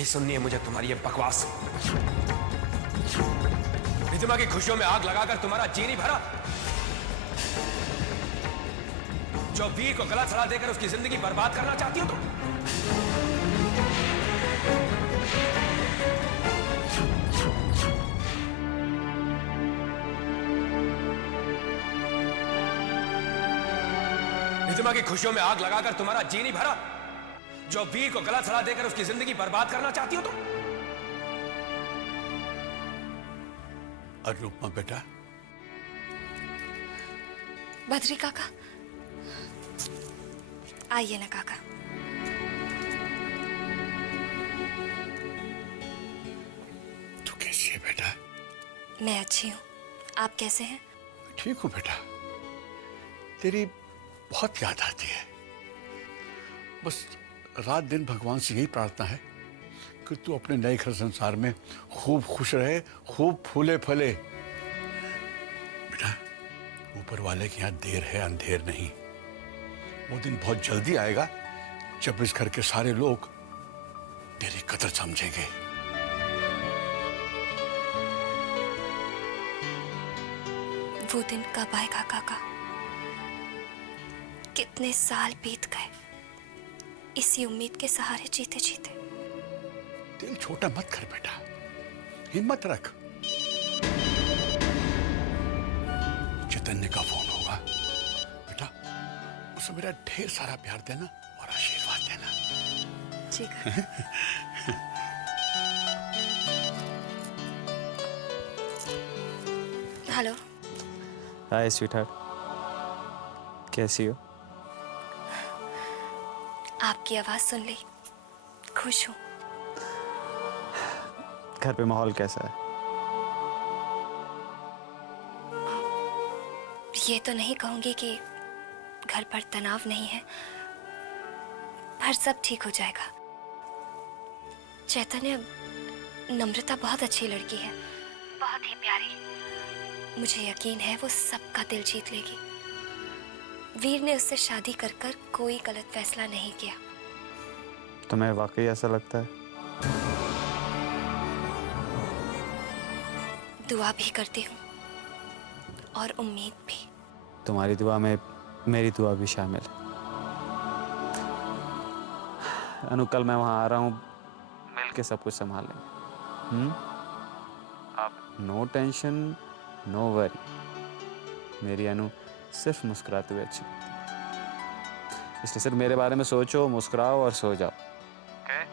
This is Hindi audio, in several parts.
नहीं सुननी है मुझे तुम्हारी ये बकवास। रिधिमा की खुशियों में आग लगाकर तुम्हारा जी नहीं भरा? जो वीर को गला सड़ा देकर उसकी जिंदगी बर्बाद करना चाहती हो तुम? रिधिमा की खुशियों में आग लगाकर तुम्हारा जी नहीं भरा? जो वीर को गला सड़ा देकर उसकी जिंदगी बर्बाद करना चाहती हो तुम? अनुपमा बेटा। बद्री काका, आइए ना काका। तू कैसी है बेटा? मैं अच्छी हूँ, आप कैसे हैं? ठीक हूँ बेटा। तेरी बहुत याद आती है। बस रात दिन भगवान से यही प्रार्थना है कि तू अपने नए घर संसार में खूब खुश रहे, खूब फूले फले। बेटा, ऊपर वाले के यहाँ देर है अंधेर नहीं। वो दिन बहुत जल्दी आएगा जब इस घर के सारे लोग तेरी कदर समझेंगे। वो दिन कब आएगा काका? कितने साल बीत गए इसी उम्मीद के सहारे जीते जीते। दिल छोटा मत कर बेटा, हिम्मत रख। चैतन्य का फोन होगा बेटा, उसे मेरा ढेर सारा प्यार देना और आशीर्वाद देना। ठीक है। हेलो। हाय स्वीटहार्ट, कैसी हो? आपकी आवाज सुन ली, खुश हूँ। घर पे माहौल कैसा है? ये तो नहीं कहूंगी कि घर पर तनाव नहीं है, पर सब ठीक हो जाएगा। चैतन्य, नम्रता बहुत अच्छी लड़की है, बहुत ही प्यारी। मुझे यकीन है वो सबका दिल जीत लेगी। वीर ने उससे शादी कर कर कोई गलत फैसला नहीं किया। तुम्हें वाकई ऐसा लगता है? दुआ भी करती हूँ और उम्मीद भी। तुम्हारी दुआ में मेरी दुआ भी शामिल है। अनु, कल मैं वहां आ रहा हूँ, मिल के सब कुछ संभाल लेंगे। अब नो टेंशन, नो वरी। मेरी अनु सिर्फ मुस्कुराते हुए अच्छी लगती है, इसलिए सिर्फ मेरे बारे में सोचो, मुस्कुराओ और सो जाओ। Okay?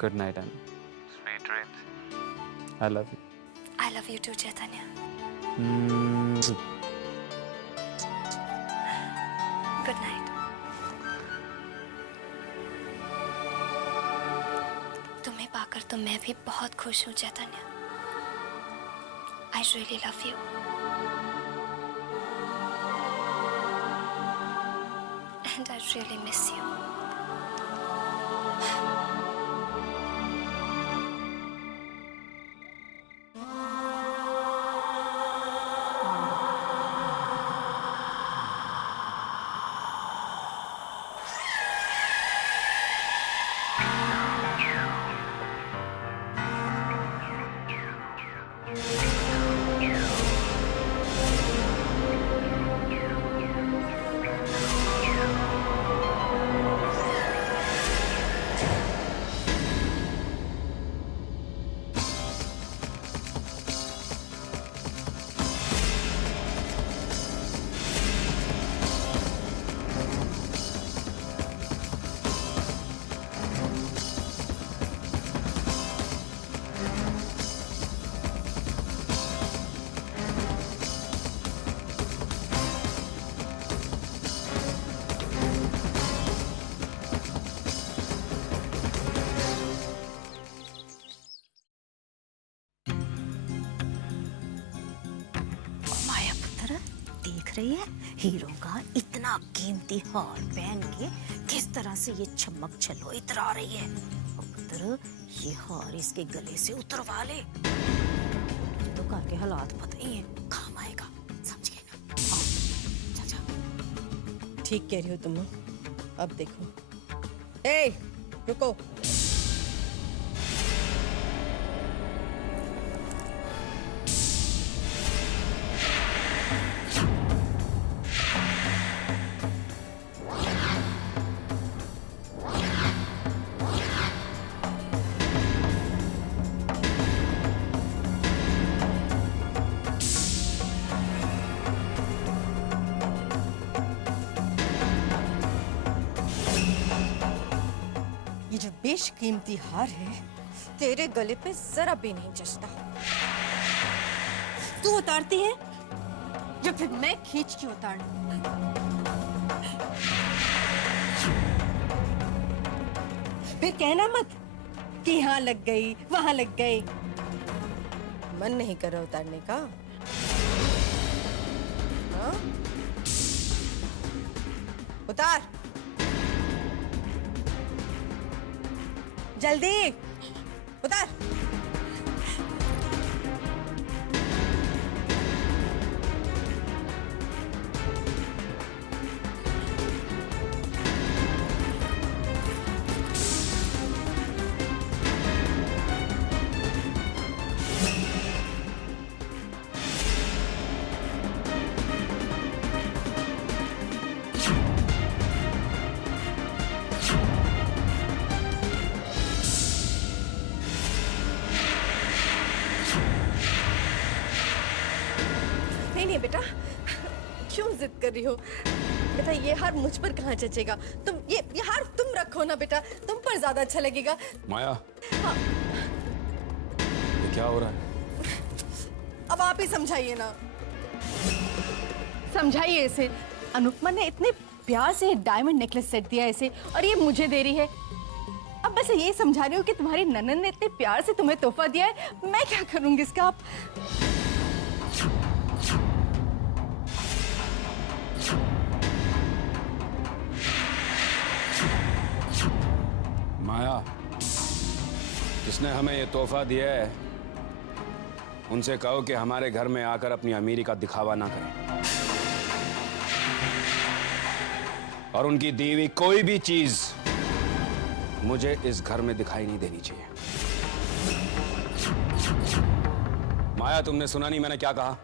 Good night Anu. Sweet dreams. I love you. I love you too Chaitanya. Good night. तुम्हें पाकर तो मैं भी बहुत खुश हूँ Chaitanya. I really love you and I really miss you. रही है हीरो का इतना कीमती हार पहन के किस तरह से ये चमक चलो इतरा रही है। पुत्र, ये हार इसके गले से उतरवा ले। तुझे तो घर के हालात पता ही है, काम आएगा, समझिएगा। ठीक कह रही हो तुम। अब देखो। ए, रुको। ये जो बेशकीमती हार है तेरे गले पे जरा भी नहीं जचता। तू उतारती है या फिर मैं खींच के उतारूं? फिर कहना मत कि यहाँ लग गई वहां लग गई। मन नहीं कर रहा उतारने का? हाँ? उतार जल्दी उतार। नहीं बेटा, क्यों जिद कर रही हो बेटा? ये हार मुझ पर कहाँ जचेगा? तुम ये हार तुम रखो ना बेटा, तुम पर ज्यादा अच्छा लगेगा। माया, हाँ। ये क्या हो रहा है? अब आप ही समझाइए ना, समझाइए इसे। अनुपमा ने इतने प्यार से डायमंड नेकलेस सेट दिया इसे और ये मुझे दे रही है। अब बस यही समझा रही हूँ कि तुम्हारी ननद ने इतने प्यार से तुम्हें तोहफा दिया है, मैं क्या करूंगी इसका? आप माया, जिसने हमें ये तोहफा दिया है उनसे कहो कि हमारे घर में आकर अपनी अमीरी का दिखावा ना करें और उनकी दी हुई कोई भी चीज मुझे इस घर में दिखाई नहीं देनी चाहिए। माया, तुमने सुना नहीं मैंने क्या कहा?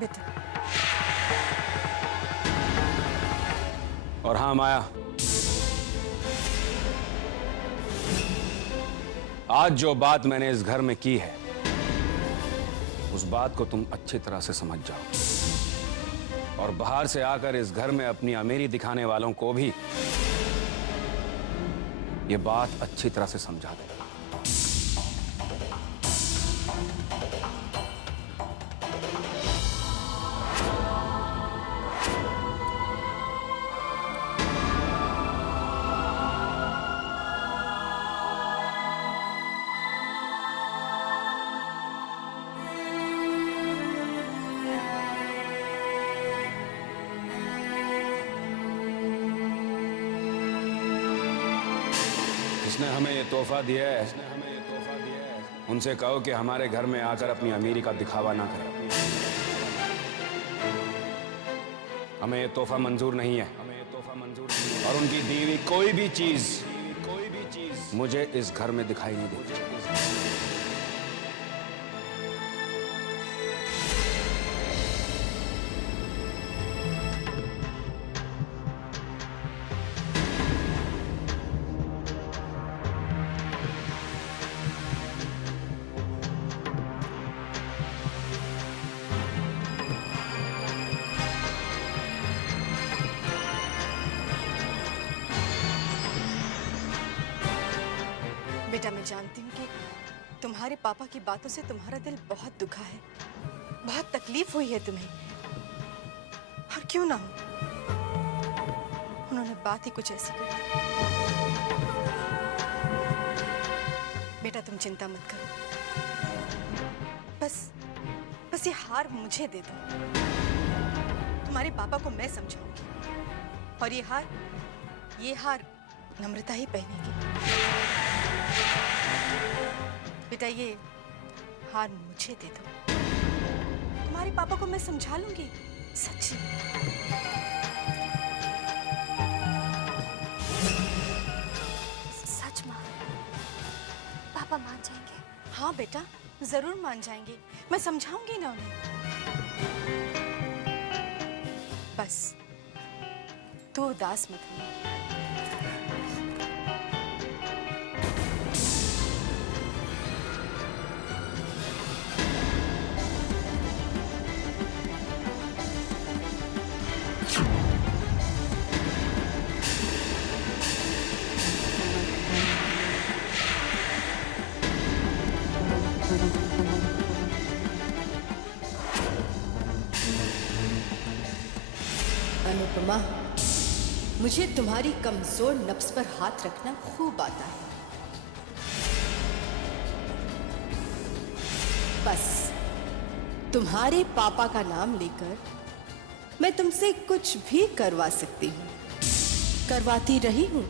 बेटा। और हाँ माया, आज जो बात मैंने इस घर में की है उस बात को तुम अच्छी तरह से समझ जाओ और बाहर से आकर इस घर में अपनी अमीरी दिखाने वालों को भी ये बात अच्छी तरह से समझा देना। जिसने हमें ये तोहफा दिया है उनसे कहो कि हमारे घर में आकर अपनी अमीरी का दिखावा ना करें। हमें ये तोहफा मंजूर नहीं है और उनकी दी हुई कोई भी चीज मुझे इस घर में दिखाई नहीं देती। बेटा, मैं जानती हूँ कि तुम्हारे पापा की बातों से तुम्हारा दिल बहुत दुखा है, बहुत तकलीफ हुई है तुम्हें। और क्यों ना हो, उन्होंने बात ही कुछ ऐसी कर दी। बेटा, तुम चिंता मत करो, बस ये हार मुझे दे दो। तुम्हारे पापा को मैं समझाऊंगी और ये हार नम्रता ही पहनेगी। बेटा, ये हार मुझे दे दो, तुम्हारे पापा को मैं समझा लूंगी, सच्ची। सच माँ, पापा मान जाएंगे? हाँ बेटा, जरूर मान जाएंगे, मैं समझाऊंगी ना उन्हें। बस तू उदास मत हो। अनुपमा, मुझे तुम्हारी कमजोर नफ्स पर हाथ रखना खूब आता है। बस तुम्हारे पापा का नाम लेकर मैं तुमसे कुछ भी करवा सकती हूँ, करवाती रही हूँ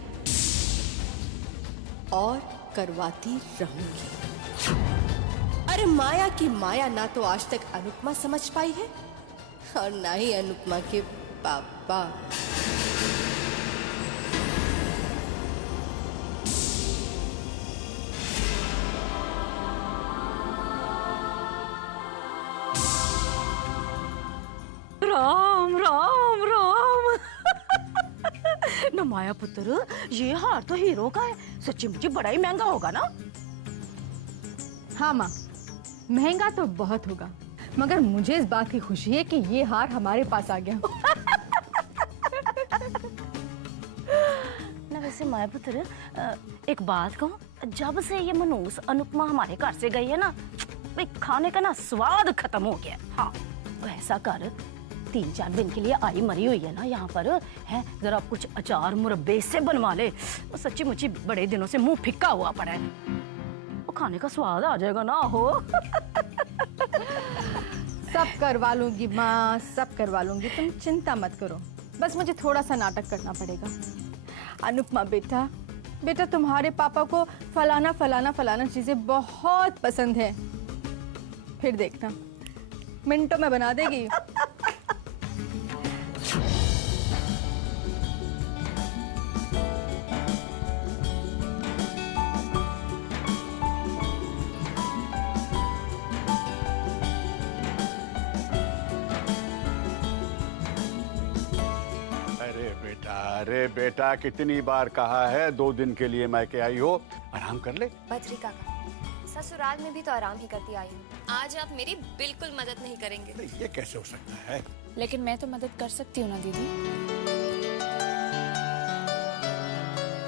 और करवाती रहूंगी। अरे माया की माया ना तो आज तक अनुपमा समझ पाई है और ना ही अनुपमा के पापा। राम राम राम। न माया पुत्र, ये हार तो हीरो का है, सच्ची मुझे बड़ा ही महंगा होगा ना? हाँ माँ, महंगा तो बहुत होगा, मगर मुझे इस बात की खुशी है कि ये हार हमारे पास आ गया। ना वैसे माया पुत्र, एक बात कहूँ, जब से ये मनूस अनुपमा हमारे घर से गई है ना, भाई खाने का ना स्वाद खत्म हो गया। हाँ तो ऐसा कर, 3-4 दिन के लिए आई मरी हुई है ना यहाँ पर, है जरा कुछ अचार मुरब्बे से बनवा ले। वो सच्ची मुच्ची बड़े दिनों से मुंह फिक्का हुआ पड़ा है, वो खाने का स्वाद आ जाएगा ना। हो सब करवा लूंगी माँ, सब करवा लूंगी, तुम चिंता मत करो। बस मुझे थोड़ा सा नाटक करना पड़ेगा। अनुपमा बेटा, बेटा तुम्हारे पापा को फलाना फलाना फलाना चीजें बहुत पसंद है, फिर देखना मिनटों में बना देगी। अरे बेटा, कितनी बार कहा है 2 दिन के लिए मैके आई हो, आराम कर ले। बद्री काका, ससुराल में भी तो आराम ही करती आई हूँ, आज आप मेरी बिल्कुल मदद नहीं करेंगे। नहीं, ये कैसे हो सकता है? लेकिन मैं तो मदद कर सकती हूँ ना दीदी,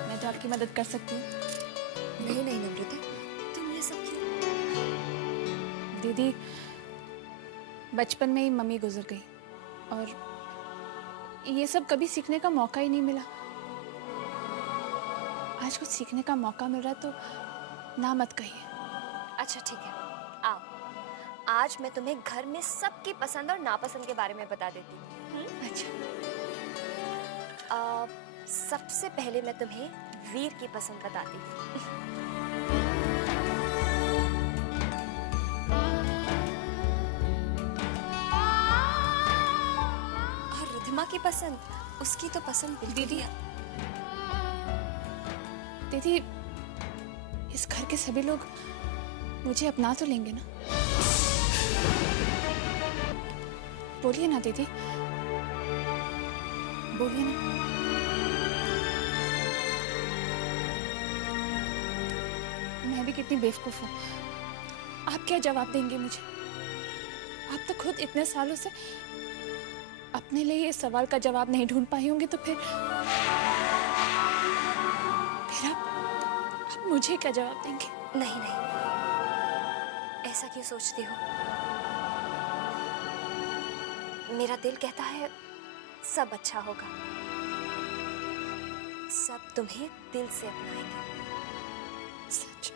मैं तो आपकी मदद कर सकती हूँ। नहीं नहीं नम्रता, तुम ये सब क्यों? दीदी, बचपन में ही मम्मी गुजर गई और ये सब कभी सीखने का मौका ही नहीं मिला। आज कुछ सीखने का मौका मिल रहा है तो ना मत कहिए। अच्छा ठीक है, आओ आज मैं तुम्हें घर में सबकी पसंद और नापसंद के बारे में बता देती हूँ। अच्छा, सबसे पहले मैं तुम्हें वीर की पसंद बताती हूँ। और रिधिमा की पसंद, उसकी तो पसंद बिल्कुल दीदी, दीदी इस घर के सभी लोग मुझे अपना तो लेंगे ना? बोलिए ना दीदी, बोलिए ना। मैं भी कितनी बेवकूफ हूँ, आप क्या जवाब देंगे मुझे? आप तो खुद इतने सालों से अपने लिए इस सवाल का जवाब नहीं ढूंढ पाई होंगी, तो फिर आप मुझे क्या जवाब देंगे? नहीं नहीं, ऐसा क्यों सोचती हो? मेरा दिल कहता है सब अच्छा होगा, सब तुम्हें दिल से अपनाएंगे। सच?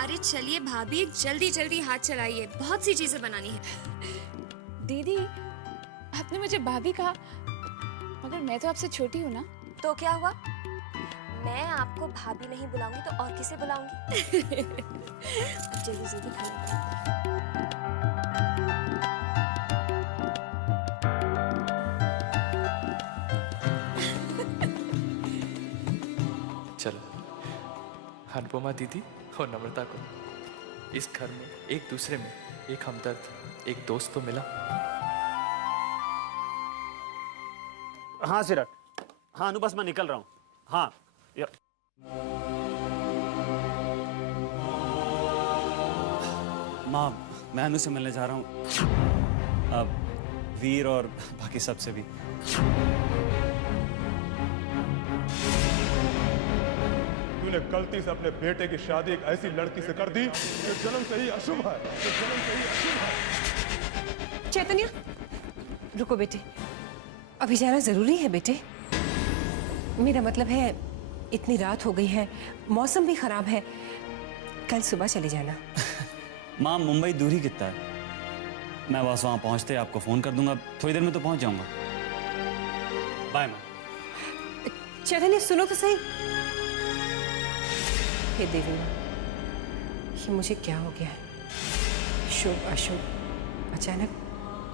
अरे चलिए भाभी, जल्दी जल्दी हाथ चलाइए, बहुत सी चीजें बनानी है। दीदी, आपने मुझे भाभी कहा, मगर मैं तो आपसे छोटी हूँ ना। तो क्या हुआ, मैं आपको भाभी नहीं बुलाऊंगी तो और किसे बुलाऊंगी? जल्दी जल्दी खाना। चलो, अनुपमा दीदी और नम्रता को इस घर में एक दूसरे में एक हमदर्द, एक दोस्त तो मिला। हाँ सिरट, हाँ अनु, बस मैं निकल रहा हूँ। हाँ माँ, मैं अनु से मिलने जा रहा हूँ, अब वीर और बाकी सबसे भी। तूने गलती से अपने बेटे की शादी एक ऐसी लड़की से कर दी जो जन्म से ही अशुभ है, जो जन्म से ही अशुभ है। चैतन्य, रुको बेटे, अभी जाना जरूरी है बेटे। मेरा मतलब है इतनी रात हो गई है, मौसम भी खराब है, कल सुबह चले जाना। माँ, मुंबई दूर ही कितना है? मैं बस वहाँ पहुँचते आपको फ़ोन कर दूंगा, थोड़ी देर में तो पहुँच जाऊंगा। बाय माँ। चैतन्य सुनो तो सही। हे देवी, ये मुझे क्या हो गया है? शुभ अशुभ अचानक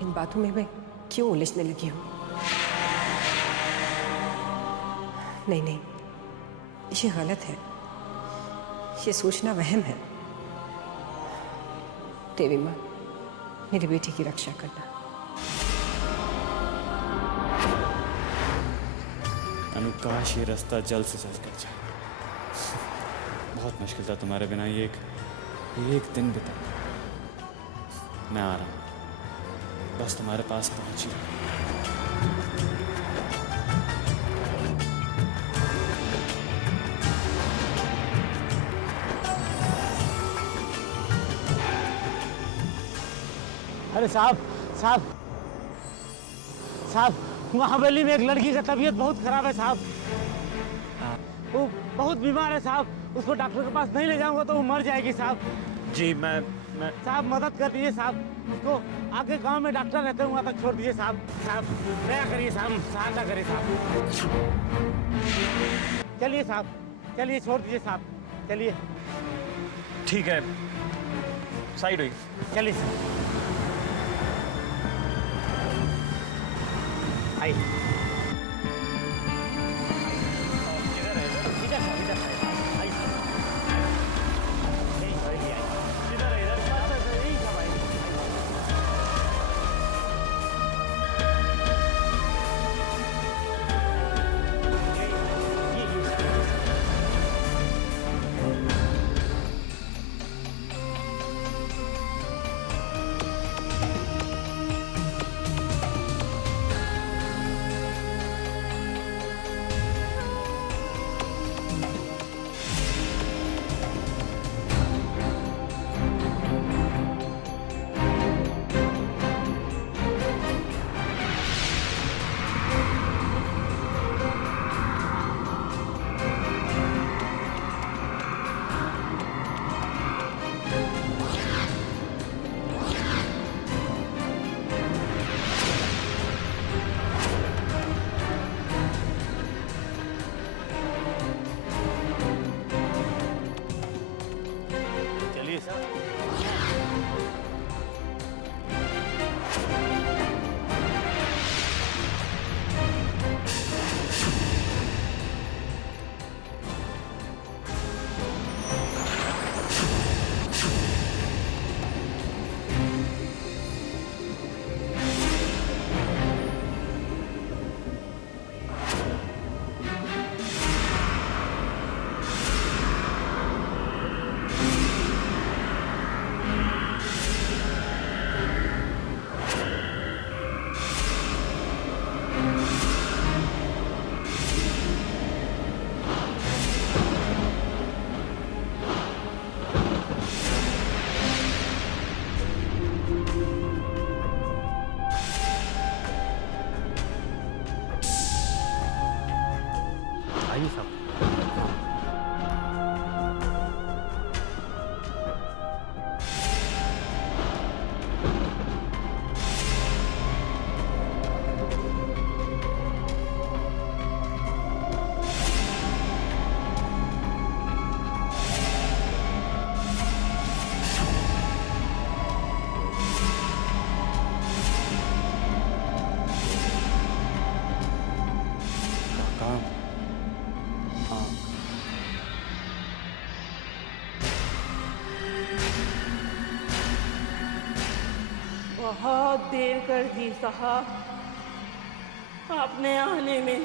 इन बातों में मैं क्यों उलझने लगी हूँ? नहीं नहीं, ये गलत है, ये सोचना वहम है। देवी माँ, मेरी बेटी की रक्षा करना। अनुकाश, ये रास्ता जल्द से जल्द कट जाए। बहुत मुश्किल था तुम्हारे बिना ये एक दिन बिता। मैं आ रहा हूँ, बस तुम्हारे पास पहुंची। अरे साहब साहब साहब, महाबली में एक लड़की का तबीयत बहुत खराब है साहब। वो बहुत बीमार है साहब, उसको डॉक्टर के पास नहीं ले जाऊंगा तो वो मर जाएगी साहब। जी मैं साहब मदद कर दीजिए साहब, उसको आगे गांव में डॉक्टर रहते हैं, वहाँ तक छोड़ दीजिए साहब। साहब दया करिए साहब, सहायता करिए साहब। चलिए साहब, चलिए छोड़ दीजिए साहब, चलिए। ठीक है, साइड हुई। चलिए साहब, आइए। आइए साहब। बहुत देर कर दी साहब आपने आने में।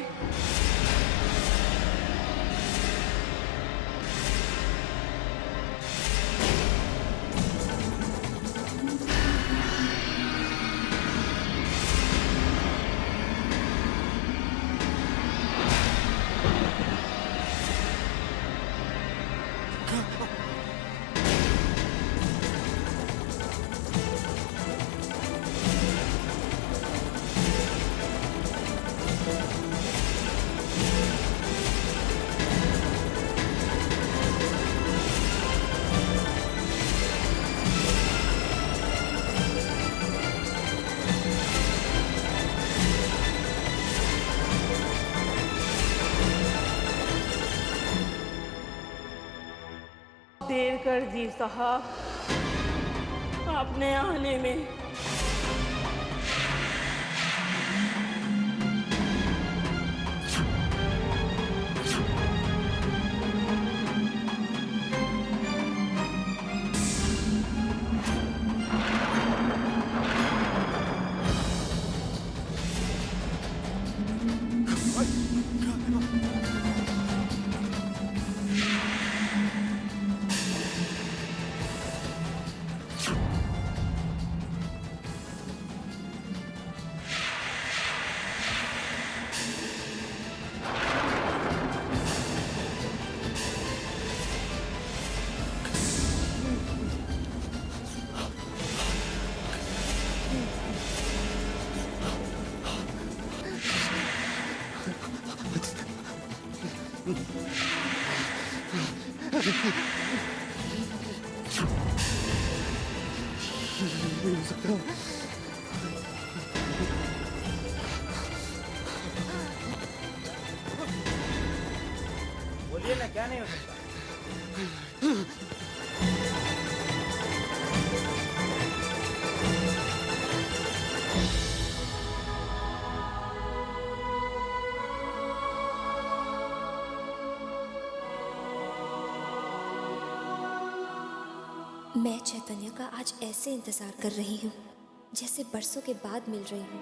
देर कर दी साहब, आपने आने में। बोलिए ना, क्या नहीं हो सकता? मैं चैतन्य का आज ऐसे इंतजार कर रही हूँ जैसे बरसों के बाद मिल रही हूँ।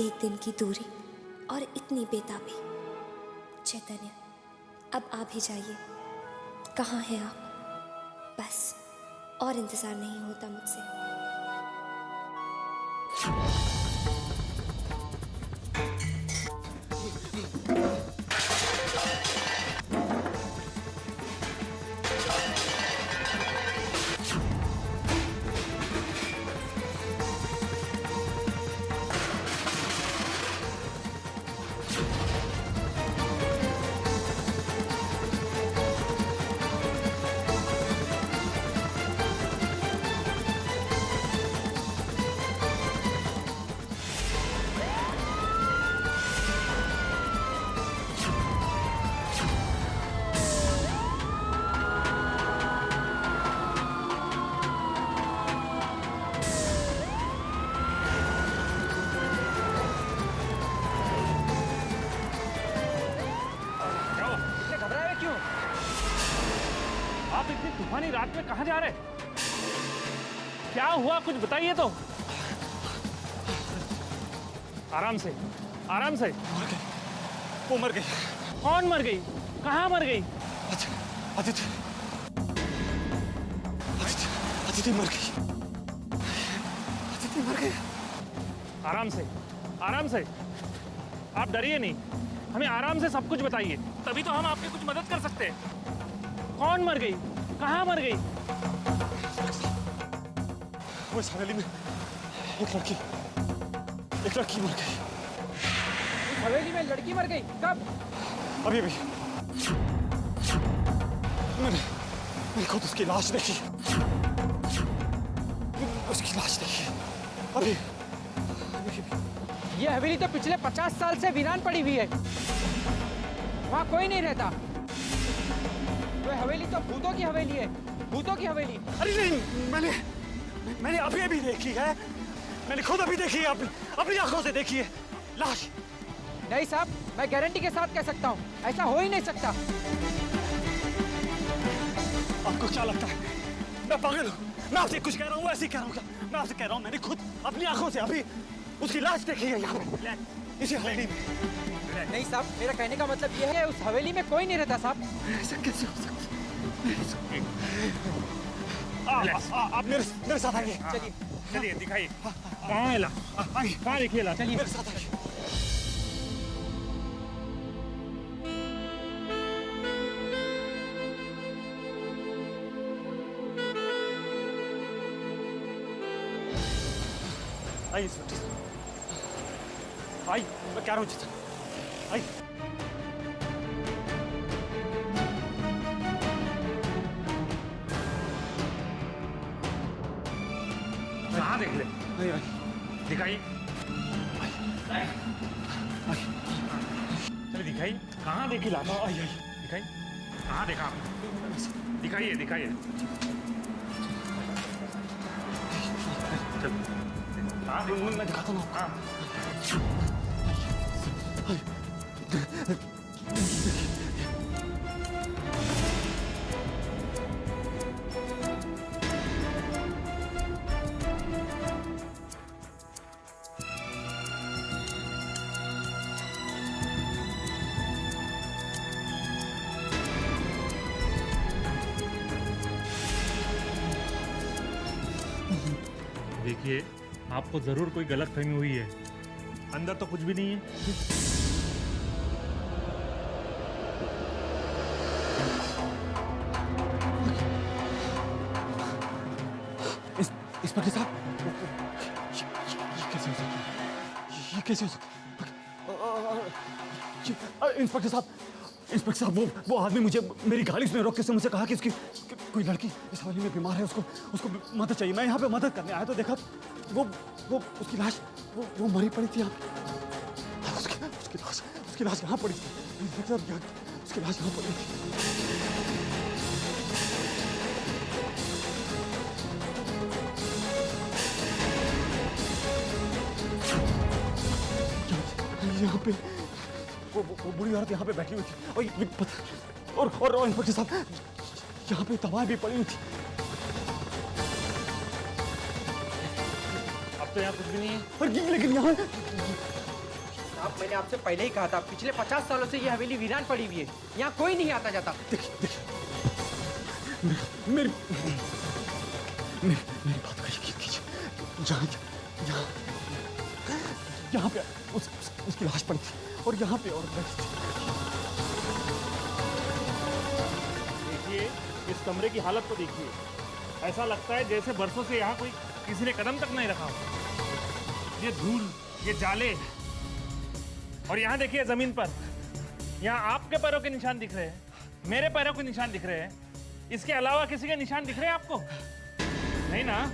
एक दिन की दूरी और इतनी बेताबी। चैतन्य, अब आप ही जाइए। कहाँ हैं आप? बस और इंतजार नहीं होता मुझसे। आप इतनी तूफानी रात में कहाँ जा रहे? क्या हुआ, कुछ बताइए तो। आराम से, आराम से। वो मर गई। कौन मर गई? कहाँ मर गई? अदिति, अदिति मर गई। अदिति मर गई। आराम से, आराम से। आप डरिए नहीं, हमें आराम से सब कुछ बताइए, तभी तो हम आपकी कुछ मदद कर सकते हैं। कौन मर गई? कहाँ मर गई? वो इस हवेली में एक लड़की मर गई। हवेली में लड़की मर गई? कब? अभी अभी मैंने खुद उसकी लाश देखी। उसकी लाश देखी अभी। ये हवेली तो पिछले 50 साल से वीरान पड़ी हुई है। वहाँ कोई नहीं रहता। वो हवेली तो भूतों की हवेली है, भूतों की हवेली। अरे नहीं, मैंने अभी अभी देखी है। मैंने खुद अभी देखी है, अपनी आंखों से देखी है लाश। नहीं साहब, मैं गारंटी के साथ कह सकता हूँ, ऐसा हो ही नहीं सकता। आपको क्या लगता है मैं पागल हूँ? मैं आपसे कुछ कह रहा हूँ, ऐसे ही कह रहा हूँ क्या? मैं आपसे कह रहा हूँ, मैंने खुद अपनी आंखों से अभी उसकी लाश देखी है यहाँ पे, इसी हवेली में। नहीं साहब, मेरा कहने का मतलब ये है उस हवेली में कोई नहीं रहता साहब। ऐसा कैसे हो सकता? आप मेरे साथ आइए। चलिए चलिए, दिखाइए कहाँ है ला? कहाँ देखिए ला? चलिए मेरे साथ आइए। आइए इंस्पेक्टर, आइए, मैं कह रहा हूँ चेतन, आइए। कहाँ देख ले? दिखाइए। चलिए दिखाई कहाँ देखी लाश? दिखाई कहाँ देखा आपने? दिखाइए दिखाइए। चल मैं दिखाता हूँ। हाँ देखिए, आपको जरूर कोई गलतफहमी हुई है। अंदर तो कुछ भी नहीं है। इंस्पेक्टर साहब, ये कैसे हो सकता है? ये कैसे हो सकता है? इंस्पेक्टर साहब, वो आदमी मुझे मेरी गाड़ी में रोक के मुझसे कहा कि उसकी कोई लड़की इस हवेली में बीमार है, उसको मदद चाहिए। मैं यहाँ पे मदद करने आया तो देखा वो उसकी लाश वो मरी पड़ी थी यहाँ पे। उसकी लाश यहाँ पड़ी थी। इंस्पेक्टर साहब, उसकी लाश यहाँ पड़ी थी। यहाँ पे वो बुरी औरत यहाँ पे बैठी हुई थी और इंस्पेक्टर साहब, यहाँ पे दवाएं भी पड़ी हुई थी। अब तो यहाँ कुछ भी नहीं है। और लेकिन यहाँ आप, मैंने आपसे पहले ही कहा था, पिछले 50 सालों से ये हवेली वीरान पड़ी हुई है, यहाँ कोई नहीं आता जाता। देखिए मेरी बात का यकीन कीजिए। यहाँ पे उसकी लाश पड़ी थी और यहाँ पे औरत बैठी थी। देखिए, इस कमरे की हालत को देखिए। ऐसा लगता है जैसे बरसों से यहाँ कोई किसी ने कदम तक नहीं रखा हो। ये धूल, ये जाले, और यहाँ देखिए जमीन पर, यहाँ आपके पैरों के निशान दिख रहे हैं, मेरे पैरों के निशान दिख रहे हैं। इसके अलावा किसी के निशान दिख रहे हैं आपको? नहीं ना?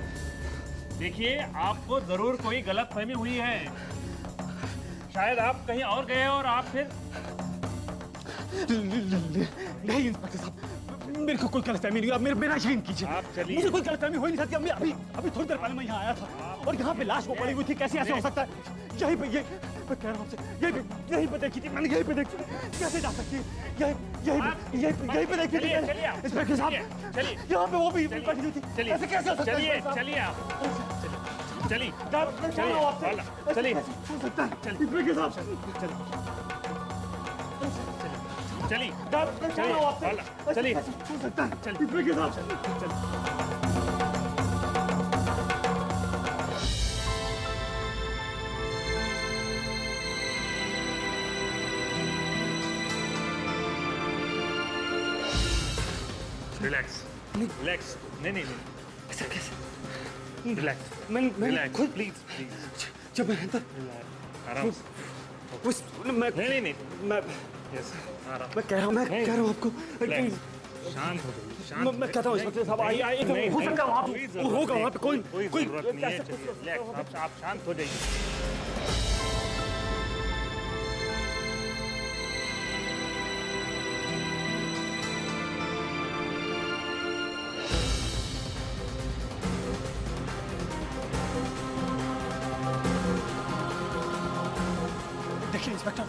देखिए, आपको जरूर कोई गलतफहमी हुई है। शायद आप कहीं और गए और आप फिर नहीं इंस्पेक्टर साहब, मेरे को कोई गलतफहमी नहीं हुई। आप मेरा यकीन कीजिए। आप चलिए। मुझे कोई गलतफहमी हो ही नहीं सकती। अभी थोड़ी देर पहले मैं यहाँ आया था और यहाँ पे लाश वो पड़ी हुई थी। कैसे ऐसे हो सकता है? यहीं पे, मैं कह रहा हूँ आपसे, यहीं पे देखी थी मैंने, यहीं पे देखी थी। कैसे जा सकती है? यहीं पे देखी थी इंस्पेक्टर साहब। यहाँ पे वो भी बैठी हुई थी। ऐसे कैसे हो सकता है? चलिए आप चलिए रिलैक्स। नहीं ऐसा कैसे? रिलैक्स। मैं खुद प्लीज जब मैं अंदर आराम से। नहीं मैं आराम। मैं कह रहा हूँ आपको, शांत हो जाइए। मैं कहता हूँ इंस्पेक्टर साहब, आइए। हो सकता है वहाँ पे कोई जरूरत नहीं है। रिलैक्स, आप शांत हो जाइए। देखिए इंस्पेक्टर,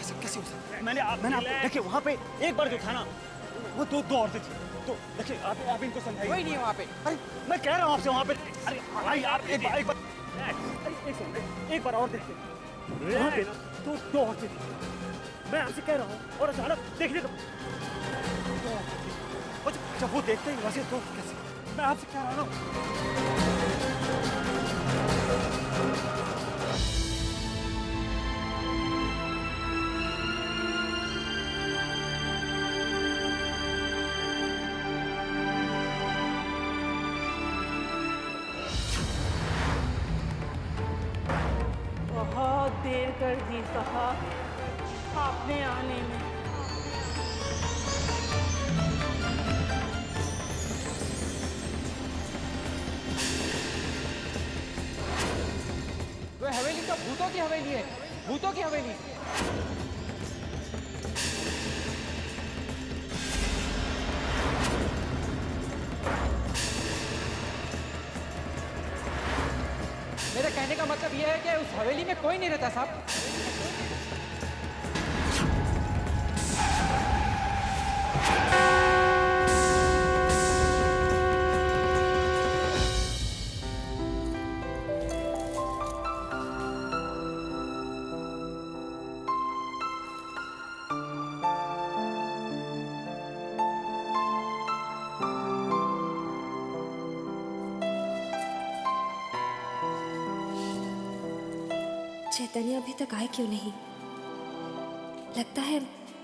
ऐसा कैसे हो सकता है? मैंने आपको देखिए वहाँ पे एक बार जो था ना, वो दो औरतें थी। तो देखिए आप इनको समझाइए। कोई नहीं है वहाँ पे। अरे मैं कह रहा हूँ आपसे, वहाँ पे अरे भाई आप एक बार और देखते। वहाँ पे ना दो औरतें थी। मैं आपसे कह रहा हूँ, और अचानक देखने को जब वो देखते ही वैसे तो कैसे? मैं आपसे कह रहा हूँ। बहुत देर कर दी साहब आपने आने में। वो हवेली तो भूतों की हवेली है, भूतों की हवेली। का मतलब यह है कि उस हवेली में कोई नहीं रहता साहब। चैतन्य अभी तक आए क्यों नहीं? लगता है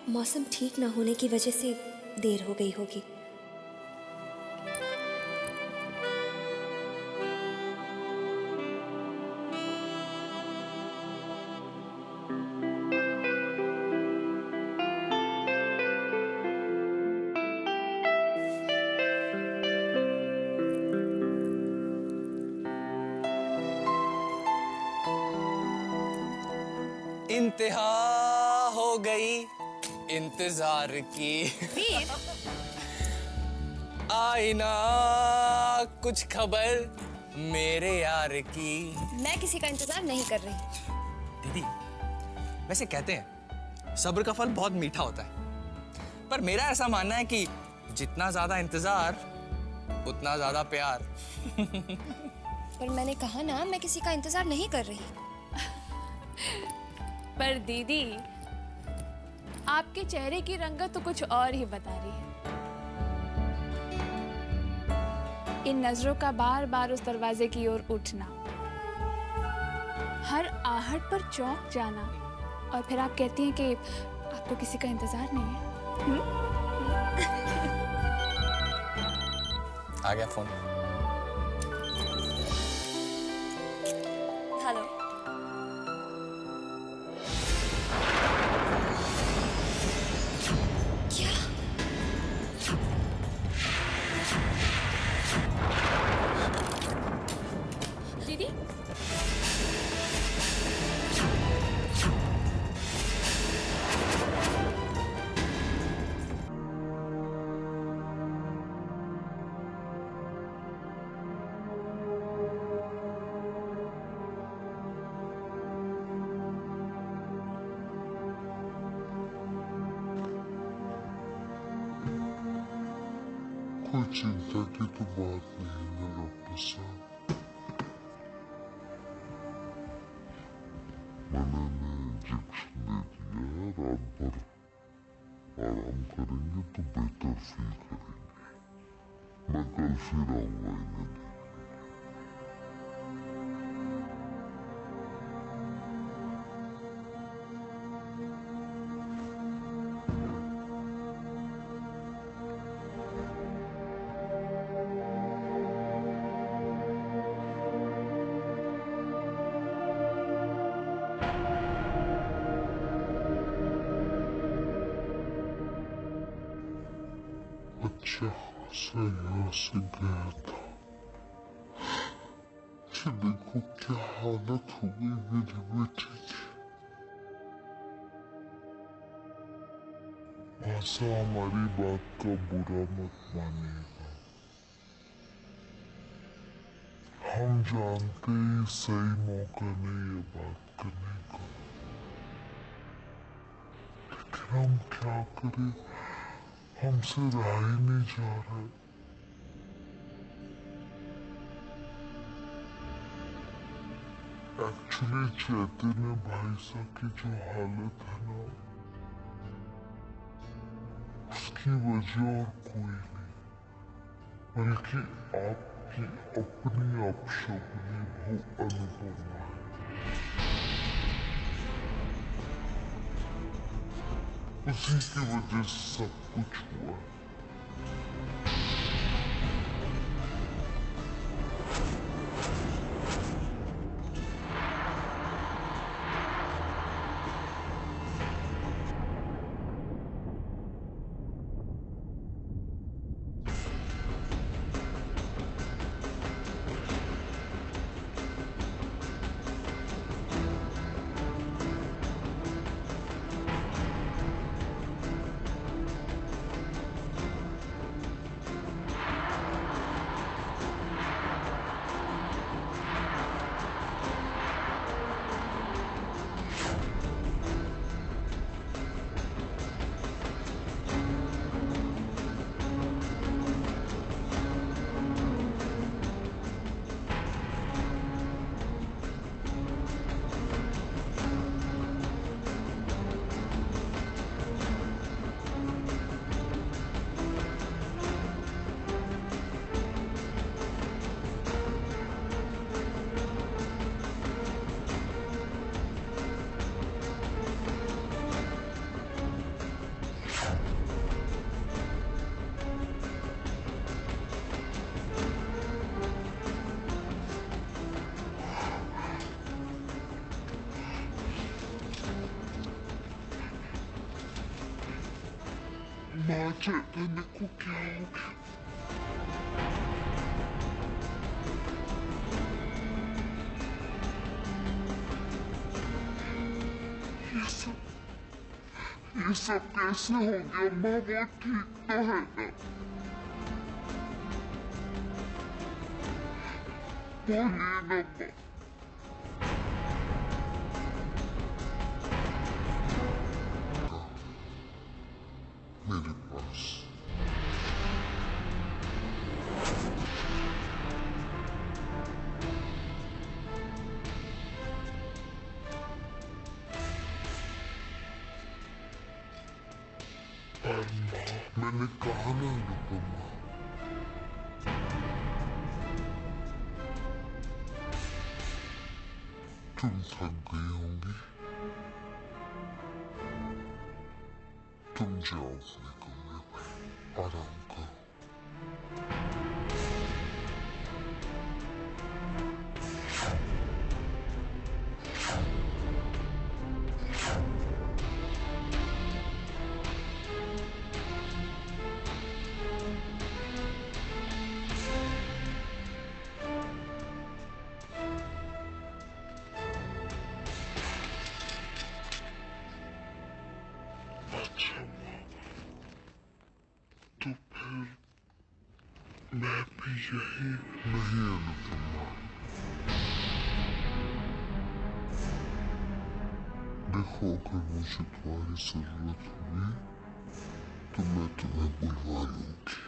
मौसम ठीक ना होने की वजह से देर हो गई होगी। इंतहा हो गई इंतजार की। आई ना कुछ खबर मेरे यार की। मैं किसी का इंतजार नहीं कर रही। दीदी, वैसे कहते हैं सब्र का फल बहुत मीठा होता है, पर मेरा ऐसा मानना है कि जितना ज्यादा इंतजार उतना ज्यादा प्यार। पर मैंने कहा ना, मैं किसी का इंतजार नहीं कर रही। पर दीदी, आपके चेहरे की रंगत तो कुछ और ही बता रही है। इन नजरों का बार बार उस दरवाजे की ओर उठना, हर आहट पर चौंक जाना, और फिर आप कहती हैं कि आपको किसी का इंतजार नहीं है। आ गया फोन। हेलो। क्या? दीदी, कोई चिंता की तो बात नहीं है डॉक्टर साहब। मैंने इंजेक्शन दे दिया है, रात भर आराम करेंगे तो बेहतर फील करेंगे। मैं कल फिर आऊंगा इन्हें देखने। अच्छा खासा यहाँ से गया था कि देखो क्या हालत हो गई मेरे बेटे की। आशा हमारी बात का बुरा मत मानिएगा। हम जानते ही सही मौका नहीं है बात करने का, लेकिन हम क्या करें, हमसे रहा ही नहीं जा रहा। एक्चुअली चैतन्य भाई साहब की जो हालत है ना, उसकी वजह और कोई नहीं, बल्कि आपकी अपनी अपशकुनी वो अनुपमा है। उसी की वजह से सब कुछ हुआ। माँ चैतन्य को क्या हो गया? ये सब कैसे हो गया? माँ वो ठीक तो है ना? बोलिए ना माँ। मेरे पास मैंने कहा ना अनुपमा, तुम थक गई होंगी, तुम जाओ अपने कमरे में आराम करो। अच्छा तो फिर मैं भी यही नहीं अनुपमा। देखो अगर मुझे तुम्हारी जरूरत हुई तो मैं तुम्हें बुलवा लूंगी।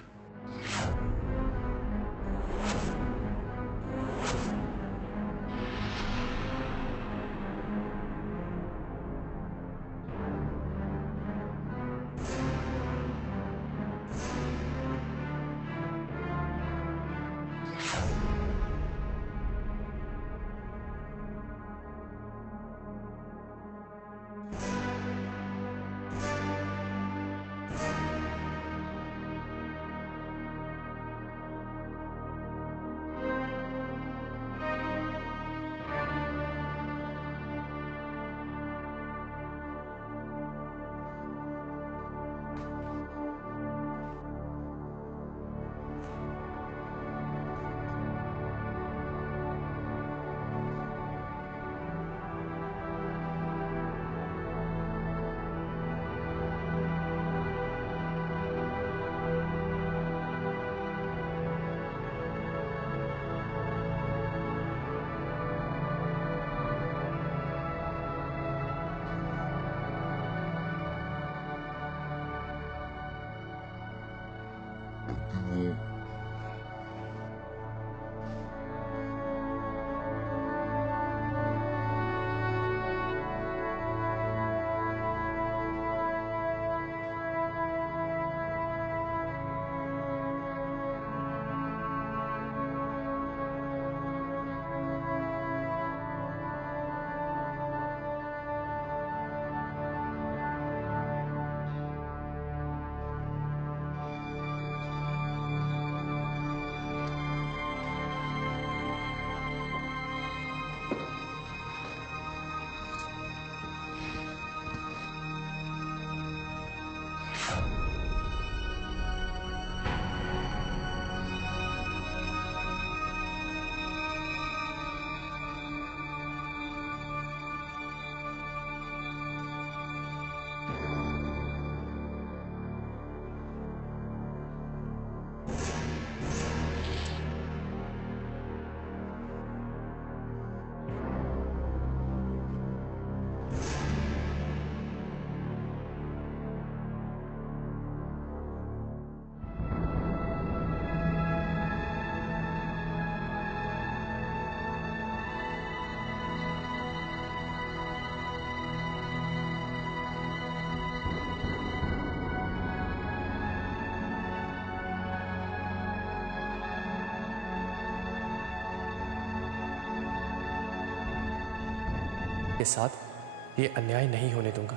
के साथ ये अन्याय नहीं होने दूंगा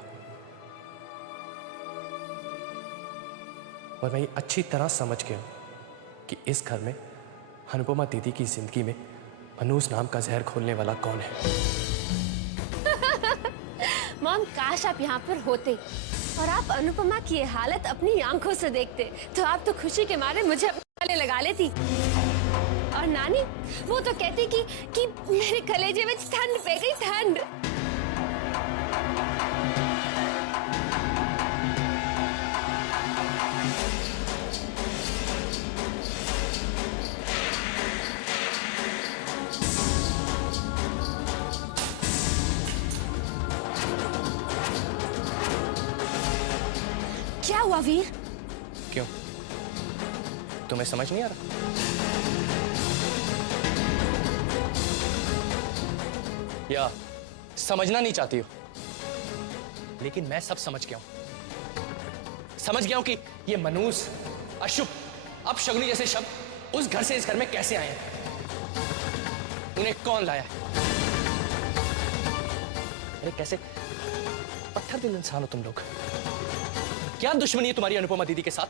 और मैं ये अच्छी तरह समझ गया हूं कि इस घर में अनुपमा दीदी की जिंदगी में अनूस नाम का जहर खोलने वाला कौन है। मॉम काश आप यहाँ पर होते। और आप अनुपमा की ये हालत अपनी आंखों से देखते तो आप तो खुशी के मारे मुझे अपने गले लगा लेती। और नानी वो तो कहती कि मेरे कलेजे में ठंड पे गई, ठंड। क्या हुआ वीर? क्यों, तुम्हें समझ नहीं आ रहा? या समझना नहीं चाहती हो? लेकिन मैं सब समझ गया हूं। समझ गया हूं कि ये मनूस, अशुभ, अपशगुनी जैसे शब्द उस घर से इस घर में कैसे आए हैं, उन्हें कौन लाया है। अरे कैसे पत्थर दिल इंसान हो तुम लोग। क्या दुश्मनी है तुम्हारी अनुपमा दीदी के साथ?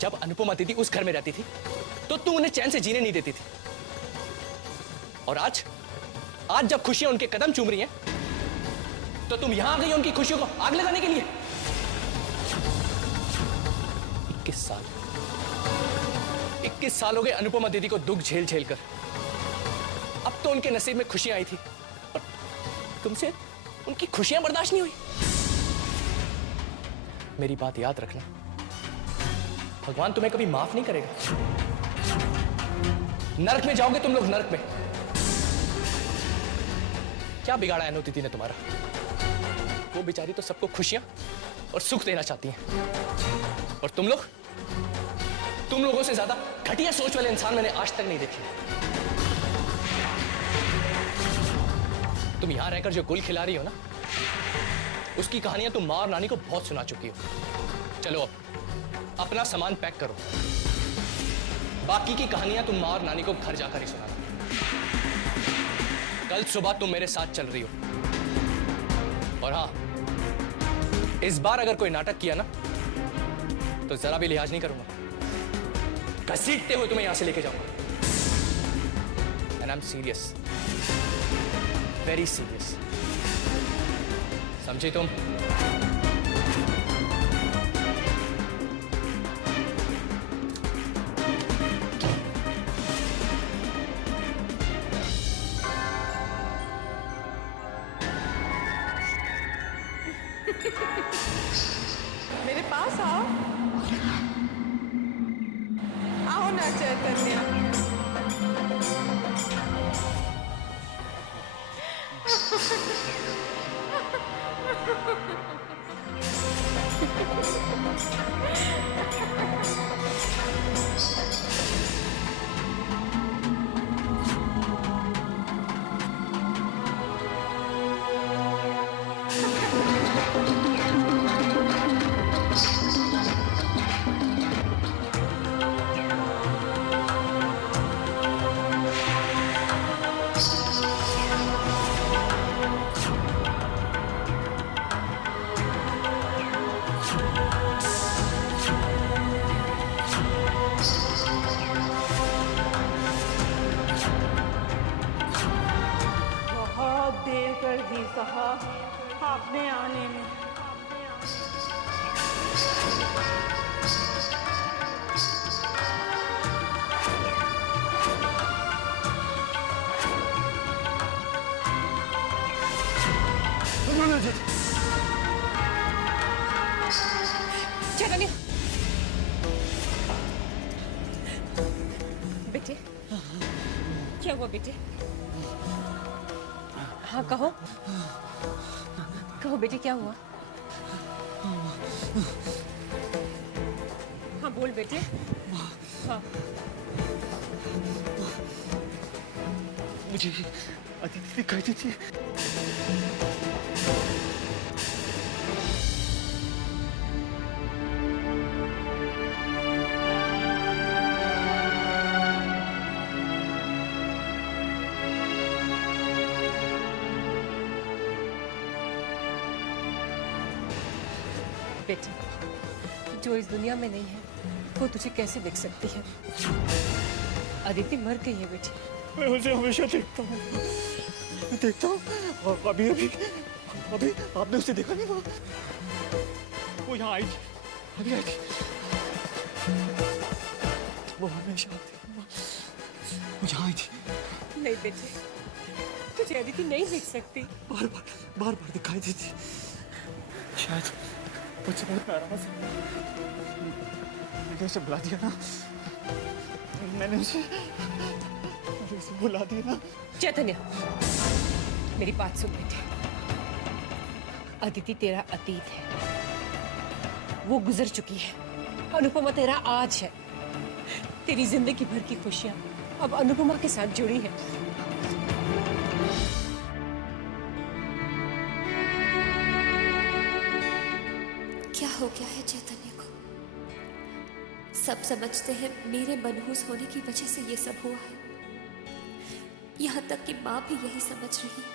जब अनुपमा दीदी उस घर में रहती थी तो तुम उन्हें चैन से जीने नहीं देती थी, और आज जब खुशियां उनके कदम चूम रही हैं तो तुम यहां आ गई उनकी खुशियों को आग लगाने के लिए। 21 साल हो गए अनुपमा दीदी को दुख झेल झेल कर। अब तो उनके नसीब में खुशियां आई थी और तुमसे उनकी खुशियां बर्दाश्त नहीं हुई। मेरी बात याद रखना, भगवान तुम्हें कभी माफ नहीं करेगा। नरक में जाओगे तुम लोग, नरक में। क्या बिगाड़ा है अनु दीदी ने तुम्हारा? वो बेचारी तो सबको खुशियां और सुख देना चाहती हैं, और तुम लोगों से ज्यादा घटिया सोच वाले इंसान मैंने आज तक नहीं देखे। तुम यहां रहकर जो गुल खिला रही हो ना, उसकी कहानियां तुम माँ और नानी को बहुत सुना चुकी हो। चलो अब अपना सामान पैक करो, बाकी की कहानियां तुम माँ और नानी को घर जाकर ही सुनाना। कल सुबह तुम मेरे साथ चल रही हो, और हाँ, इस बार अगर कोई नाटक किया ना तो जरा भी लिहाज नहीं करूंगा, घसीटते हुए तुम्हें यहां से लेके जाऊंगा। And I am serious, very serious, समझे तुम? मेरे पास आओ, आओ ना चैतन्य। बहुत देर कर दी साहब आपने आने में। चैतन्य, बेटे क्या हुआ बेटे? हाँ कहो, कहो बेटे क्या हुआ? हाँ बोल बेटे। हाँ मुझे अदिति दिखाई देती है। बेटे, जो इस दुनिया में नहीं है वो तुझे कैसे देख सकती है? अदिति मर गई है बेटी। मैं उसे हमेशा देखता हूँ, और अभी आपने उसे देखा नहीं? वो यहाँ आई थी, अभी आई थी। वो हमेशा आती है, वो यहाँ आई थी। नहीं बेटे, तुझे अदिति नहीं देख सकती। बार बार दिखाई देती। शायद मुझसे बहुत नाराज है। मैंने उसे बुला दिया ना, मैंने उसे बुला दिया ना। चैतन्य, मेरी बात सुन बेटे। अदिति तेरा अतीत है, वो गुजर चुकी है। अनुपमा तेरा आज है। तेरी जिंदगी भर की खुशियां अब अनुपमा के साथ जुड़ी है। क्या हो गया है चैतन्य को? सब समझते हैं मेरे मनहूस होने की वजह से ये सब हुआ है। यहाँ तक कि माँ भी यही समझ रही है।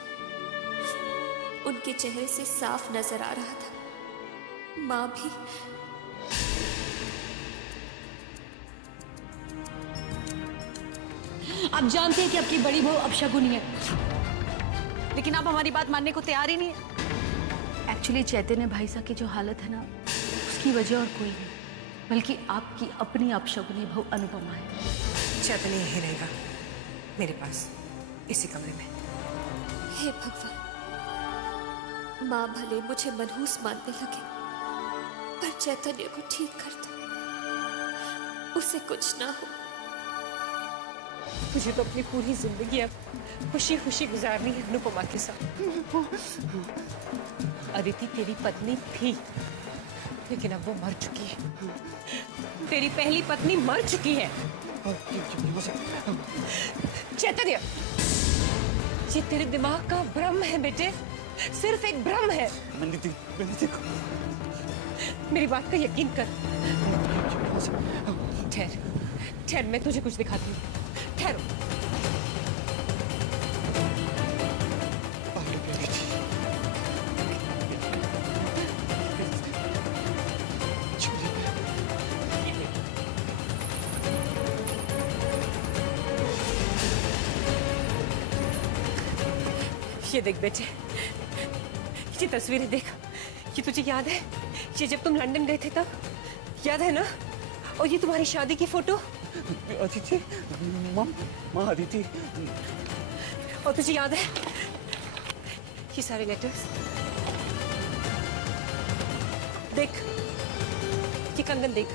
उनके चेहरे से साफ नजर आ रहा था। माँ भी आप जानते हैं कि आपकी बड़ी बहू अपशगुनी है, लेकिन आप हमारी बात मानने को तैयार ही नहीं है। एक्चुअली चैतन्य भाई साहब की जो हालत है ना, उसकी वजह और कोई नहीं, बल्कि आपकी अपनी अपशगुनी बहू अनुपमा है। चैतन्य यही रहेगा मेरे पास, इसी कमरे में। हे भगवान, माँ भले मुझे मनहूस मानने लगे, पर चैतन्य को ठीक कर दो, उसे कुछ ना हो। तुझे तो अपनी पूरी जिंदगी अब खुशी खुशी गुजारनी है अनुपमा के साथ। अदिति तेरी पत्नी थी, लेकिन अब वो मर चुकी है। तेरी पहली पत्नी मर चुकी है। चैतन्य, ये तेरे दिमाग का भ्रम है बेटे, सिर्फ एक भ्रम है। मेरी बात का यकीन कर। ठहर, मैं तुझे कुछ दिखाती हूँ। ठहरो। ये देख बेटे, ये तस्वीरें देख। ये तुझे याद है, ये जब तुम लंदन गए थे तब, याद है ना? और ये तुम्हारी शादी की फोटो। अदिति, माँ अदिति। और तुझे याद है ये सारे लेटर्स? देख, ये कंगन देख।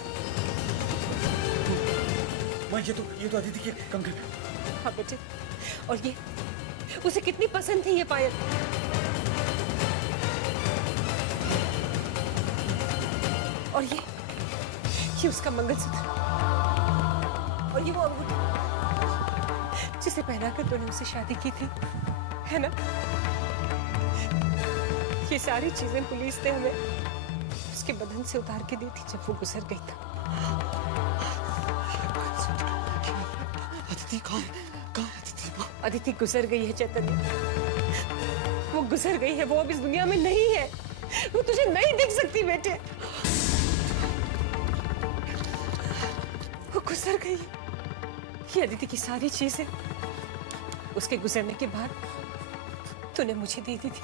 माँ ये तो अदिति के कंगन। हाँ बेटे, और ये उसे कितनी पसंद थी ये पायल। और ये उसका मंगलसूत्र, और ये वो अंगूठी जिसे पहनाकर तूने उससे शादी की थी, है ना? ये सारी चीजें पुलिस ने हमें उसके बदन से उतार के दी थी जब वो गुजर गई था। अदिति कहाँ है? अदिति गुजर गई है चैतन्य, वो गुजर गई है। वो अब इस दुनिया में नहीं है, वो तुझे नहीं दिख सकती बेटे। वो गुजर गई। ये अदिति की सारी चीजें उसके गुजरने के बाद तूने मुझे दे दी थी।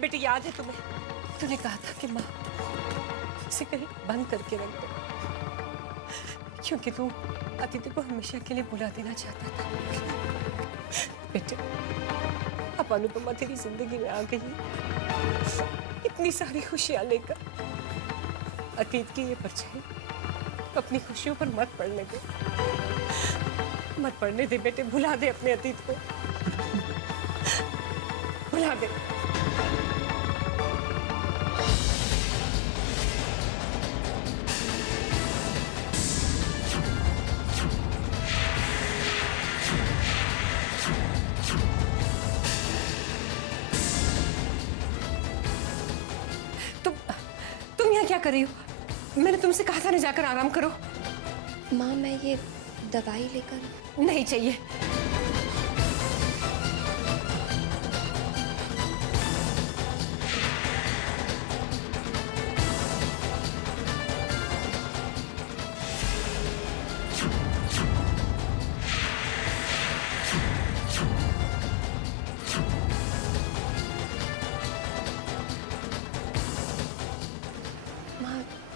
बेटे याद है तुम्हें? तूने कहा था कि माँ इसे कहीं बंद करके रख दो, क्योंकि तू अदिति को हमेशा के लिए भुला देना चाहता था। बेटे, अब अनुपमा तेरी जिंदगी में आ गई है, इतनी सारी खुशियां लेकर। अतीत की ये परछाई अपनी खुशियों पर मत पड़ने दे, मत पड़ने दे बेटे। भुला दे अपने अतीत को, भुला दे। तुम यहाँ क्या कर रही हो? मैंने तुमसे कहा था ना जाकर आराम करो। माँ, मैं ये दवाई लेकर। नहीं चाहिए।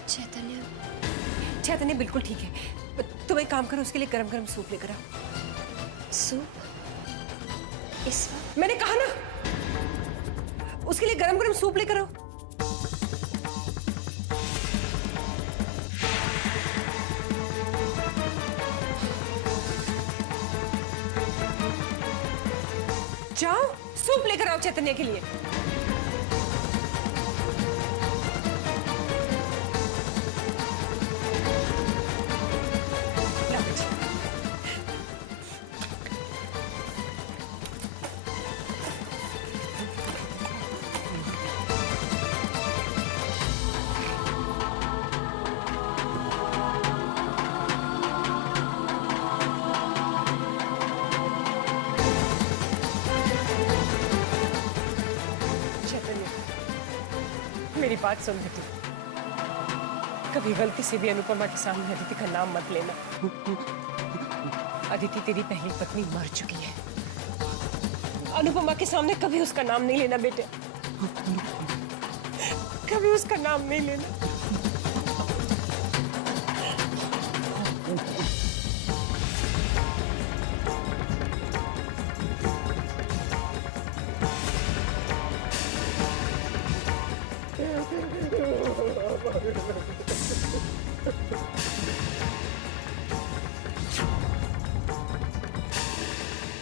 चैतन्य चैतन्य बिल्कुल ठीक है। तुम एक काम करो, उसके लिए गरम गरम सूप लेकर आओ। सूप? इस वक्त? मैंने कहा ना, उसके लिए गरम गरम सूप लेकर आओ। जाओ सूप लेकर आओ चैतन्य के लिए। मेरी बात सुन बेटी, कभी गलती से भी अनुपमा के सामने अदिति का नाम मत लेना। अदिति तेरी पहली पत्नी मर चुकी है। अनुपमा के सामने कभी उसका नाम नहीं लेना बेटे, कभी उसका नाम नहीं लेना।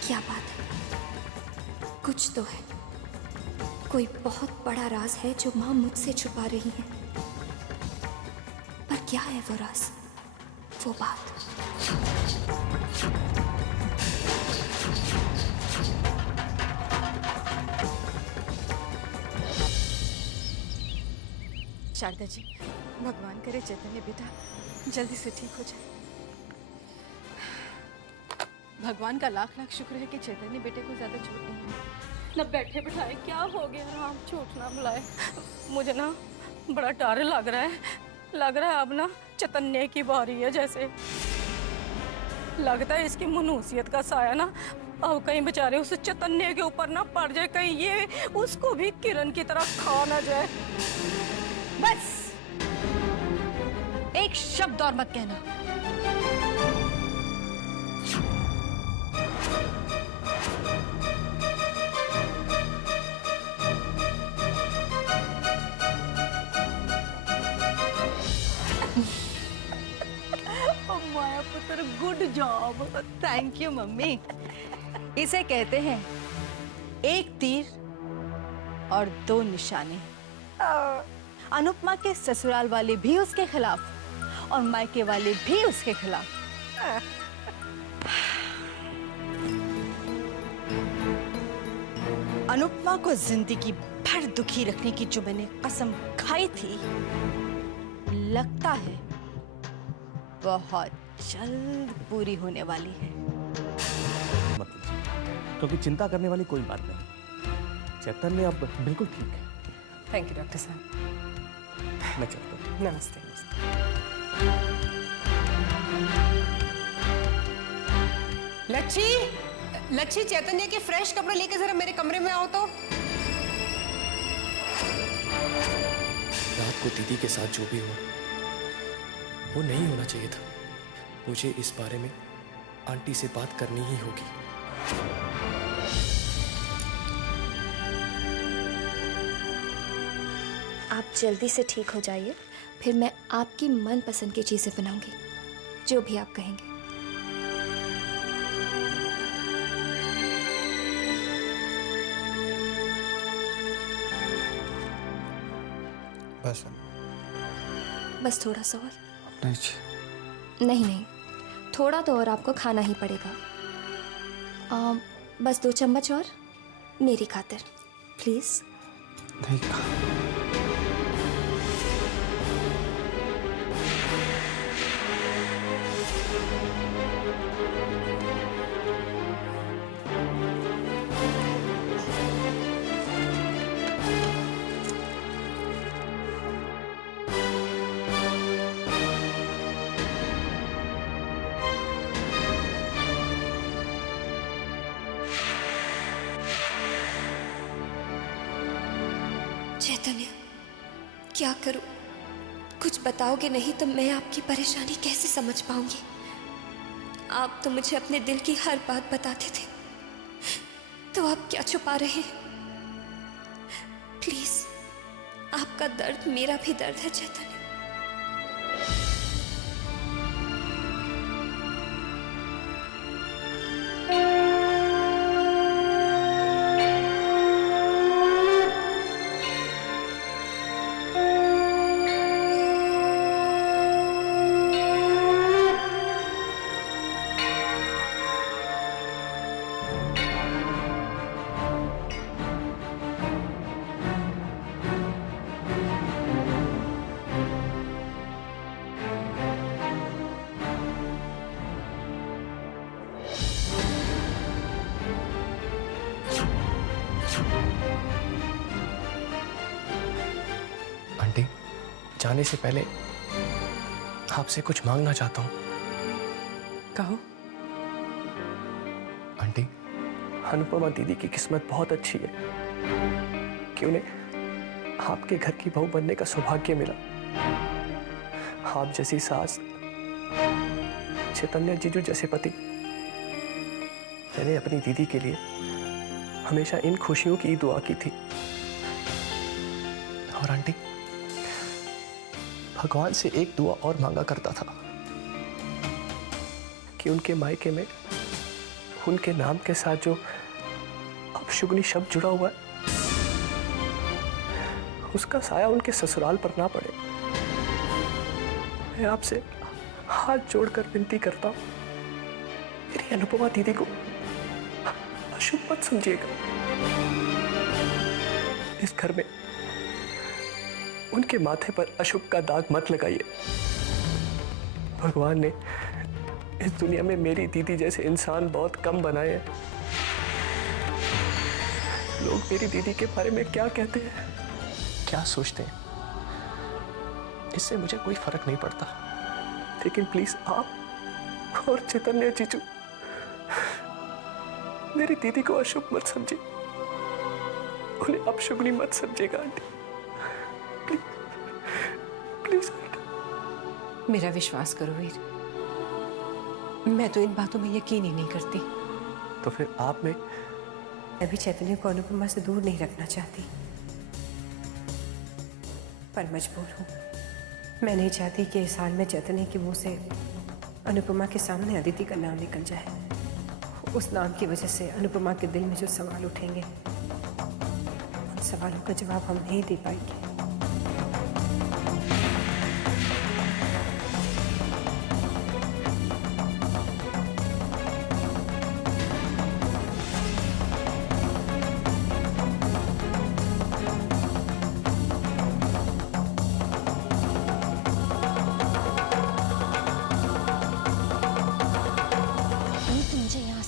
क्या बात है? कुछ तो है, कोई बहुत बड़ा राज है जो माँ मुझसे छुपा रही है। पर क्या है वो राज, वो बात? शारदा जी, भगवान करे चैतन्य बेटा जल्दी से ठीक हो जाए। भगवान का लाख लाख शुक्र है कि चैतन्य बेटे को ज्यादा चोट नहीं है। न बैठे बिठाए क्या हो गया राम, चोट ना बुलाए। मुझे ना बड़ा डर लग रहा है अब ना चैतन्य की बारी है। जैसे लगता है इसकी मनुष्यत का साया ना अब कहीं बेचारे उस चैतन्य के ऊपर ना पड़ जाए, कहीं ये उसको भी किरण की तरह खा ना जाए। बस एक शब्द और मत कहना। माया पुत्र, good job. Thank you mummy. इसे कहते हैं एक तीर और दो निशाने। अनुपमा के ससुराल वाले भी उसके खिलाफ और मायके वाले भी उसके खिलाफ। अनुपमा को जिंदगी भर दुखी रखने की जो मैंने कसम खाई थी, लगता है बहुत जल्द पूरी होने वाली है। क्योंकि चिंता करने वाली कोई बात नहीं। चैतन्य अब बिल्कुल ठीक है। थैंक यू डॉक्टर साहब। मैं चलता हूँ। नमस्ते। लच्छी, लच्छी, चैतन्य के फ्रेश कपड़े लेके जरा मेरे कमरे में आओ तो। रात को दीदी के साथ जो भी हुआ वो नहीं होना चाहिए था। मुझे इस बारे में आंटी से बात करनी ही होगी। आप जल्दी से ठीक हो जाइए, फिर मैं आपकी मनपसंद की चीजें बनाऊंगी, जो भी आप कहेंगे। बस थोड़ा सा और। नहीं, थोड़ा तो और आपको खाना ही पड़ेगा। बस 2 चम्मच और, मेरी खातिर प्लीज। नहीं। चैतन्य, क्या करूं? कुछ बताओगे नहीं तो मैं आपकी परेशानी कैसे समझ पाऊंगी। आप तो मुझे अपने दिल की हर बात बताते थे, तो आप क्या छुपा रहे हैं? प्लीज, आपका दर्द मेरा भी दर्द है चैतन्य। आंटी, जाने से पहले आपसे कुछ मांगना चाहता हूँ। कहो। आंटी, अनुपमा दीदी की किस्मत बहुत अच्छी है कि उन्हें आपके घर की बहू बनने का सौभाग्य मिला। आप जैसी सास, चैतन्य जीजू जैसे पति। मैंने अपनी दीदी के लिए हमेशा इन खुशियों की दुआ की थी। और आंटी, भगवान से एक दुआ और मांगा करता था कि उनके मायके में उनके नाम के साथ जो अपशुगनी शब्द जुड़ा हुआ है, उसका साया उनके ससुराल पर ना पड़े। मैं आपसे हाथ जोड़कर विनती करता हूं, मेरी अनुपमा दीदी को अशुभ मत समझिएगा। इस घर में उनके माथे पर अशुभ का दाग मत लगाइए। भगवान ने इस दुनिया में मेरी दीदी जैसे इंसान बहुत कम बनाए हैं। लोग मेरी दीदी के बारे में क्या कहते हैं, क्या सोचते हैं, इससे मुझे कोई फर्क नहीं पड़ता। लेकिन प्लीज आप और चैतन्य जीजू मेरी दीदी को अशुभ मत समझिए, उन्हें अपशुगनी मत समझिएगा आंटी। प्लीज मेरा विश्वास करो वीर, मैं तो इन बातों में यकीन ही नहीं करती। तो फिर आप में? मैं भी चैतन्य को अनुपमा से दूर नहीं रखना चाहती, पर मजबूर हूँ। मैं नहीं चाहती कि इस हाल में चैतन्य के मुंह से अनुपमा के सामने अदिति का नाम निकल जाए। उस नाम की वजह से अनुपमा के दिल में जो सवाल उठेंगे, उन सवालों का जवाब हम नहीं दे पाएंगे।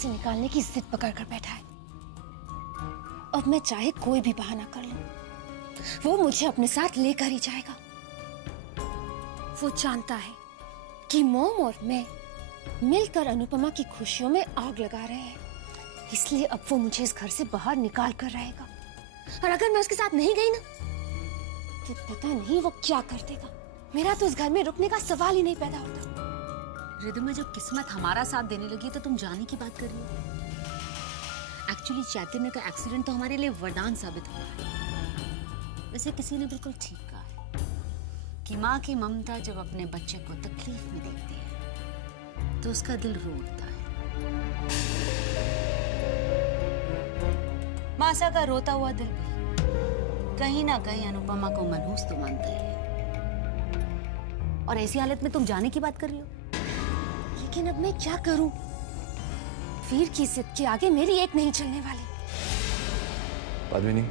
निकालने की जिद पकड़ कर बैठा है। अब मैं चाहे कोई भी बहाना कर लूं, वो मुझे अपने साथ लेकर ही जाएगा। वो जानता है कि मोम और मैं मिलकर अनुपमा की खुशियों में आग लगा रहे हैं, इसलिए अब वो मुझे इस घर से बाहर निकाल कर रहेगा। और अगर मैं उसके साथ नहीं गई ना, तो पता नहीं वो क्या कर देगा। मेरा तो इस घर में रुकने का सवाल ही नहीं पैदा होता। रिदम में जब किस्मत हमारा साथ देने लगी तो तुम जाने की बात कर रही हो। एक्चुअली चैतन्य का एक्सीडेंट तो हमारे लिए वरदान साबित हुआ है। वैसे किसी ने बिल्कुल ठीक कहा है कि माँ की ममता जब अपने बच्चे को तकलीफ में देखती है तो उसका दिल रो उठता है। मासा का रोता हुआ दिल कहीं ना कहीं अनुपमा को मनहूस तो मानता ही है। और ऐसी हालत में तुम जाने की बात कर रही हो। लेकिन अब मैं क्या करूं? वीर की जिद के आगे मेरी एक नहीं चलने वाली। पद्मिनी,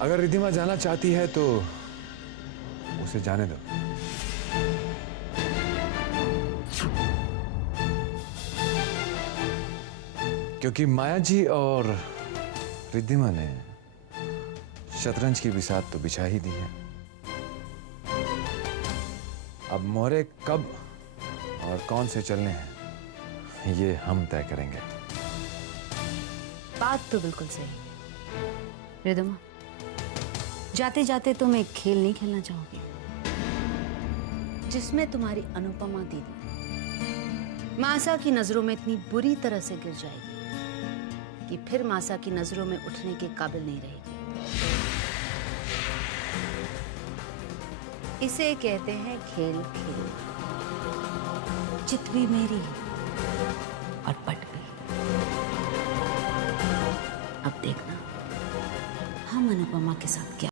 अगर रिद्धिमा जाना चाहती है तो उसे जाने दो। क्योंकि माया जी और रिद्धिमा ने शतरंज की बिसात तो बिछा ही दी है। अब मोहरे कब और कौन से चलने हैं, ये हम तय करेंगे। बात तो बिल्कुल सही। रिदमा, जाते जाते तुम एक खेल नहीं खेलना चाहोगे जिसमें तुम्हारी अनुपमा दीदी मासा की नजरों में इतनी बुरी तरह से गिर जाएगी कि फिर मासा की नजरों में उठने के काबिल नहीं रहेगी। इसे कहते हैं खेल खेल। चित भी मेरी और पट भी। अब देखना हम अनुपमा के साथ क्या